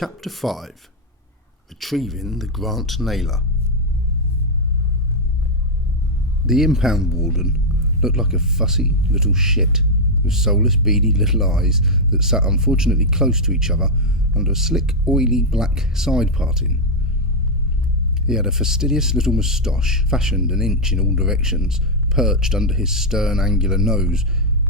Chapter 5. Retrieving the Grant Naylor. The impound warden looked like a fussy little shit with soulless beady little eyes that sat unfortunately close to each other under a slick oily black side parting. He had a fastidious little moustache fashioned an inch in all directions, perched under his stern angular nose,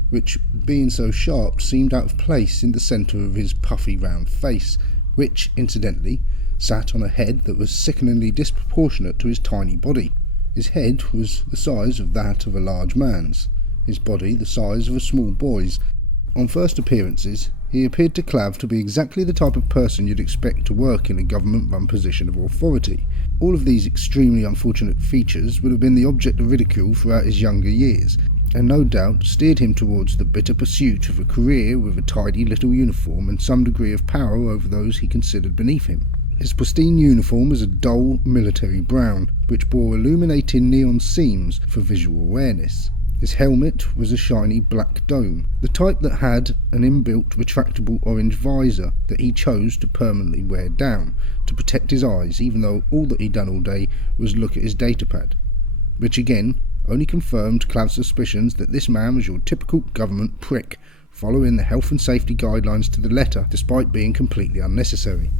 which, being so sharp, seemed out of place in the centre of his puffy round face, which, incidentally, sat on a head that was sickeningly disproportionate to his tiny body. His head was the size of that of a large man's, his body the size of a small boy's. On first appearances, he appeared to Clav to be exactly the type of person you'd expect to work in a government-run position of authority. All of these extremely unfortunate features would have been the object of ridicule throughout his younger years, and no doubt steered him towards the bitter pursuit of a career with a tidy little uniform and some degree of power over those he considered beneath him. His pristine uniform was a dull military brown, which bore illuminating neon seams for visual awareness. His helmet was a shiny black dome, the type that had an inbuilt retractable orange visor that he chose to permanently wear down, to protect his eyes, even though all that he'd done all day was look at his datapad, which again only confirmed Clav's suspicions that this man was your typical government prick, following the health and safety guidelines to the letter, despite being completely unnecessary.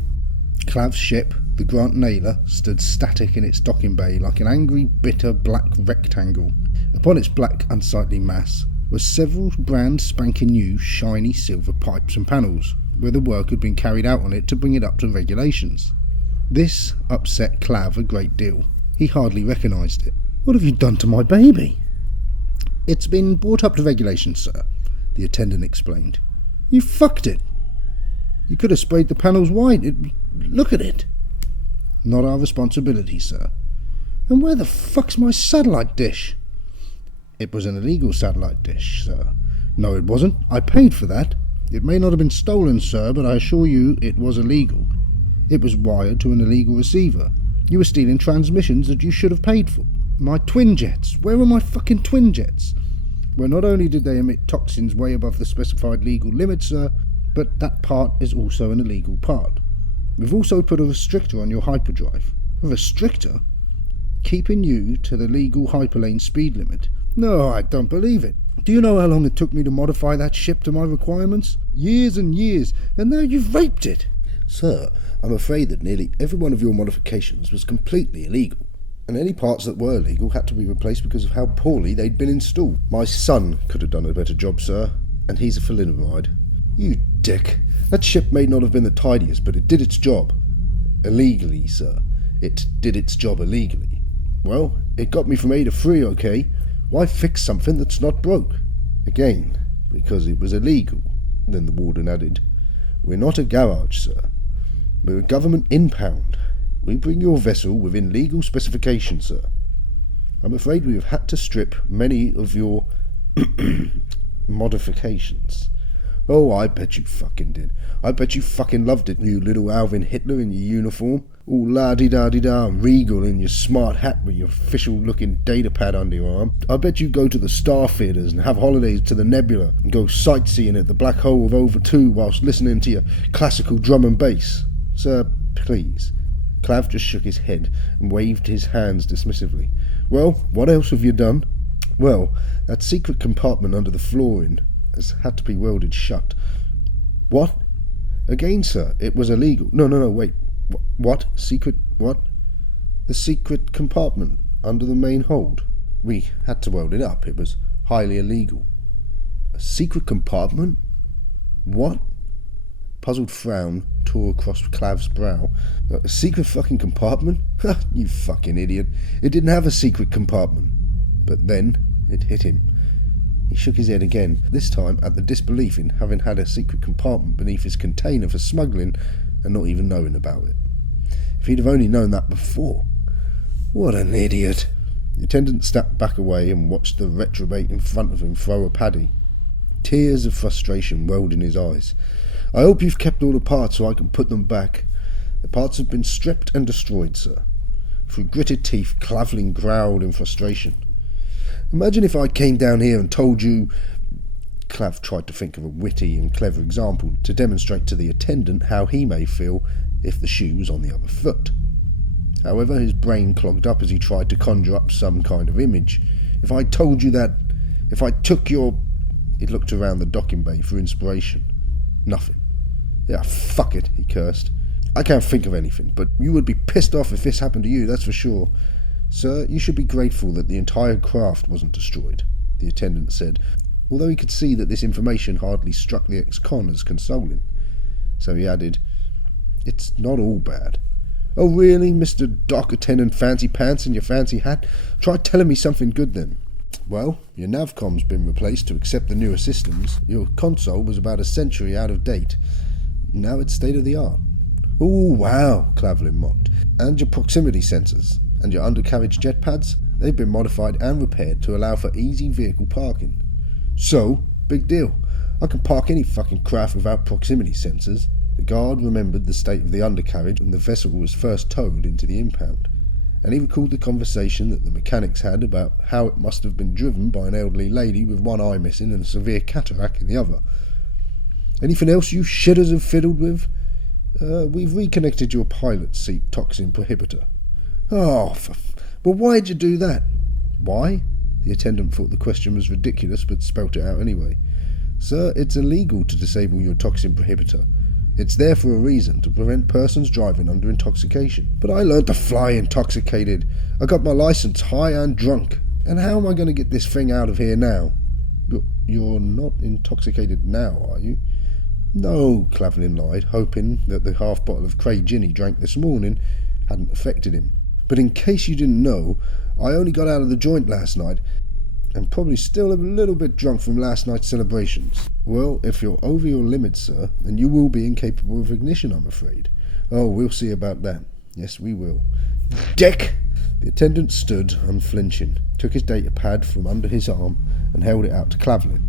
Clav's ship, the Grant Naylor, stood static in its docking bay like an angry, bitter black rectangle. Upon its black, unsightly mass were several brand spanking new, shiny silver pipes and panels, where the work had been carried out on it to bring it up to regulations. This upset Clav a great deal. He hardly recognised it. "What have you done to my baby?" "It's been brought up to regulations, sir," the attendant explained. "You fucked it. You could have sprayed the panels white. Look at it." "Not our responsibility, sir." "And where the fuck's my satellite dish?" "It was an illegal satellite dish, sir." "No, it wasn't. I paid for that." "It may not have been stolen, sir, but I assure you it was illegal. It was wired to an illegal receiver. You were stealing transmissions that you should have paid for." "My twin jets. Where are my fucking twin jets?" "Well, not only did they emit toxins way above the specified legal limit, sir, but that part is also an illegal part. We've also put a restrictor on your hyperdrive." "A restrictor?" "Keeping you to the legal hyperlane speed limit." "No, I don't believe it. Do you know how long it took me to modify that ship to my requirements? Years and years, and now you've raped it." "Sir, I'm afraid that nearly every one of your modifications was completely illegal, and any parts that were illegal had to be replaced because of how poorly they'd been installed. My son could have done a better job, sir, and he's a thalidomide." "You dick. That ship may not have been the tidiest, but it did its job. Illegally, sir. It did its job illegally." "Well, it got me from A to 3, okay? Why fix something that's not broke?" "Again, because it was illegal." Then the warden added, "We're not a garage, sir. We're a government impound. We bring your vessel within legal specifications, sir. I'm afraid we have had to strip many of your modifications." "Oh, I bet you fucking did. I bet you fucking loved it, you little Alvin Hitler in your uniform. All la-di-da-di-da and regal in your smart hat with your official-looking datapad under your arm. I bet you go to the Star Theatres and have holidays to the Nebula and go sightseeing at the Black Hole of Over 2 whilst listening to your classical drum and bass. Sir, please." Clav just shook his head and waved his hands dismissively. "Well, what else have you done?" "Well, that secret compartment under the flooring has had to be welded shut." "What?" "Again, sir, it was illegal." No, wait. What? Secret what?" "The secret compartment under the main hold. We had to weld it up. It was highly illegal." "A secret compartment? What?" Puzzled frown tore across Clav's brow. "A secret fucking compartment? Ha, you fucking idiot. It didn't have a secret compartment." But then it hit him. He shook his head again, this time at the disbelief in having had a secret compartment beneath his container for smuggling and not even knowing about it. If he'd have only known that before. What an idiot. The attendant stepped back away and watched the reprobate in front of him throw a paddy. Tears of frustration welled in his eyes. "I hope you've kept all the parts so I can put them back." "The parts have been stripped and destroyed, sir." Through gritted teeth, Clavlin growled in frustration. "Imagine if I came down here and told you—" Clav tried to think of a witty and clever example to demonstrate to the attendant attendant how he may feel if the shoe was on the other foot. However, his brain clogged up as he tried to conjure up some kind of image. If I told you that, if I took your... He looked around the docking bay for inspiration. Nothing. Yeah, fuck it, he cursed. I can't think of anything, but you would be pissed off if this happened to you, that's for sure. Sir, you should be grateful that the entire craft wasn't destroyed, the attendant said, although he could see that this information hardly struck the ex-con as consoling. So he added, it's not all bad. Oh really, Mr. Doc Attendant Fancy Pants in your fancy hat? Try telling me something good then. Well, your navcom's been replaced to accept the newer systems. Your console was about a century out of date. Now it's state-of-the-art. Oh wow, Clavlin mocked. And your proximity sensors, and your undercarriage jet pads, they've been modified and repaired to allow for easy vehicle parking. So, big deal. I can park any fucking craft without proximity sensors. The guard remembered the state of the undercarriage when the vessel was first towed into the impound, and he recalled the conversation that the mechanics had about how it must have been driven by an elderly lady with one eye missing and a severe cataract in the other. Anything else you shitters have fiddled with? We've reconnected your pilot seat toxin prohibitor. Oh, well, why'd you do that? Why? The attendant thought the question was ridiculous, but spelt it out anyway. Sir, it's illegal to disable your toxin prohibitor. It's there for a reason, to prevent persons driving under intoxication. But I learned to fly intoxicated. I got my license high and drunk. And how am I going to get this thing out of here now? You're not intoxicated now, are you? No, Clavlin lied, hoping that the half bottle of Cray gin he drank this morning hadn't affected him. But in case you didn't know, I only got out of the joint last night, and probably still a little bit drunk from last night's celebrations. Well, if you're over your limit, sir, then you will be incapable of ignition, I'm afraid. Oh, we'll see about that. Yes, we will. Dick! The attendant stood, unflinching, took his data pad from under his arm, and held it out to Clavlin.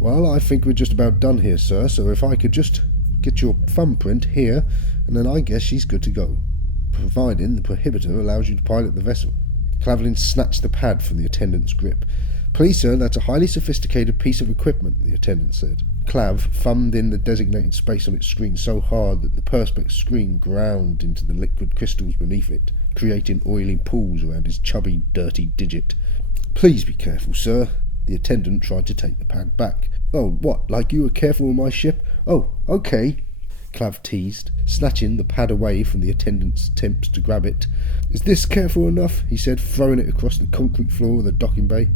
Well, I think we're just about done here, sir, so if I could just get your thumbprint here, and then I guess she's good to go, providing the prohibitor allows you to pilot the vessel. Clavlin snatched the pad from the attendant's grip. Please, sir, that's a highly sophisticated piece of equipment, the attendant said. Clav thumbed in the designated space on its screen so hard that the perspex screen ground into the liquid crystals beneath it, creating oily pools around his chubby, dirty digit. Please be careful, sir. The attendant tried to take the pad back. Oh, what, like you were careful with my ship? Oh, okay, Clav teased, snatching the pad away from the attendant's attempts to grab it. Is this careful enough? He said, throwing it across the concrete floor of the docking bay.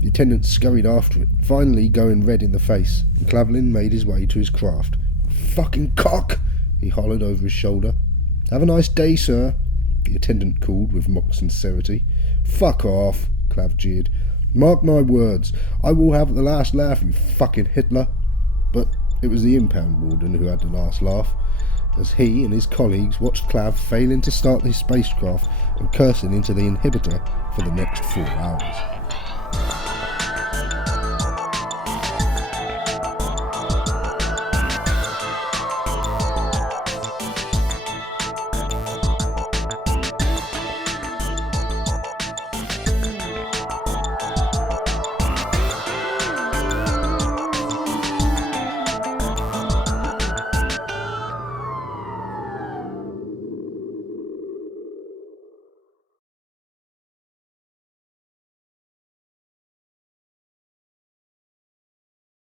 The attendant scurried after it, finally going red in the face, and Clavlin made his way to his craft. Fucking cock! He hollered over his shoulder. Have a nice day, sir, the attendant called with mock sincerity. Fuck off, Clav jeered. Mark my words, I will have the last laugh, you fucking Hitler. But it was the impound warden who had the last laugh, as he and his colleagues watched Clav failing to start his spacecraft and cursing into the inhibitor for the next 4 hours.